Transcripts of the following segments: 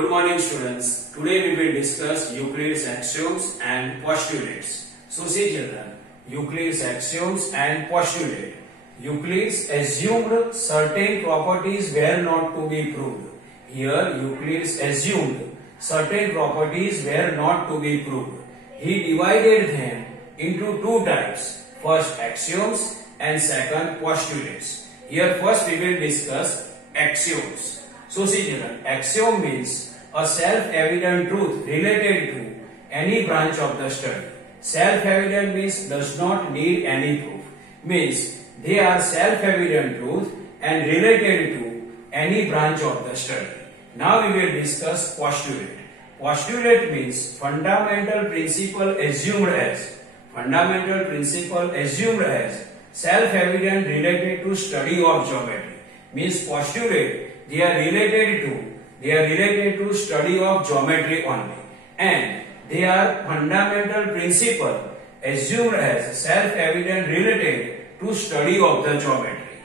Good morning students. Today we will discuss Euclid's axioms and postulates. So see children, Euclid's axioms and postulate. Euclid assumed certain properties were not to be proved. Here Euclid assumed certain properties were not to be proved. He divided them into two types. First axioms and second postulates. Here first we will discuss axioms. So see children, axiom means a self-evident truth related to any branch of the study. Self-evident means does not need any proof. Means they are self-evident truth and related to any branch of the study. Now we will discuss postulate. Postulate means fundamental principle assumed as. Fundamental principle assumed as self-evident related to study of geometry. Means postulate they are related to study of geometry only, and they are fundamental principle assumed as self-evident related to study of the geometry.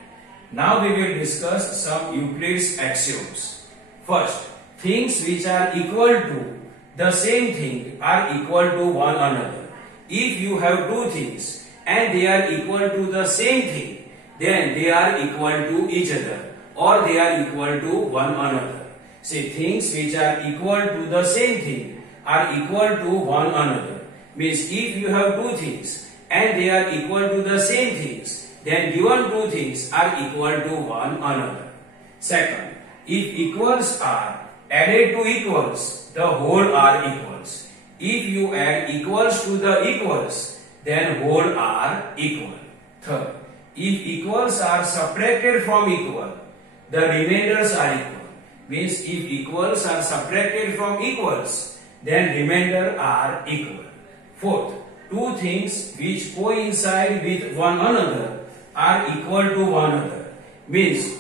Now we will discuss some Euclid's axioms. First, things which are equal to the same thing are equal to one another. If you have two things and they are equal to the same thing, then they are equal to each other, or they are equal to one another. See, things which are equal to the same thing are equal to one another. Means if you have two things and they are equal to the same things, then given two things are equal to one another. Second, if equals are added to equals, the whole are equals. If you add equals to the equals, then whole are equal. Third, if equals are subtracted from equal, the remainders are equal. Means if equals are subtracted from equals, then remainder are equal. Fourth, two things which coincide with one another are equal to one another. Means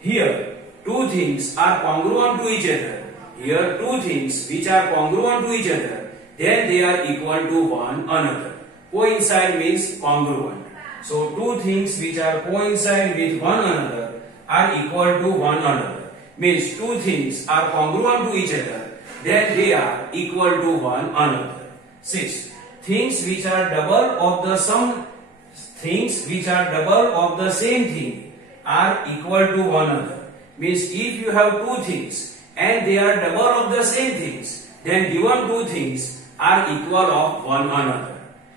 here two things are congruent to each other. Here two things which are congruent to each other, then they are equal to one another. Coincide means congruent. So two things which are coincide with one another are equal to one another. Means two things are congruent to each other, then they are equal to one another. 6. Things which are double of the same thing are equal to one another. Means if you have two things and they are double of the same things, then given two things are equal of one another.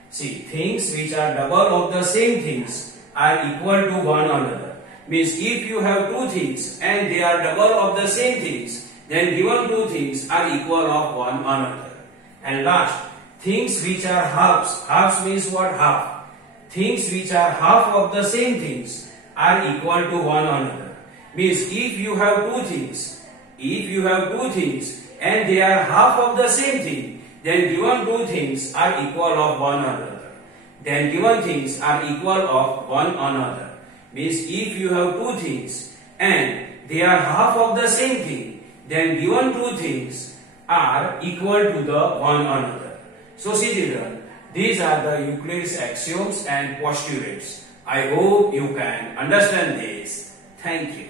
See, things which are double of the same things are equal to one another. Means if you have two things and they are double of the same things, then given two things are equal of one another. And last, things which are halves. Halves means what? Half. Things which are half of the same things are equal to one another. Means if you have two things and they are half of the same thing, then given two things are equal of one another. Then given things are equal of one another. Means if you have two things and they are half of the same thing, then given two things are equal to the one another. So see children, these are the Euclid's axioms and postulates. I hope you can understand this. Thank you.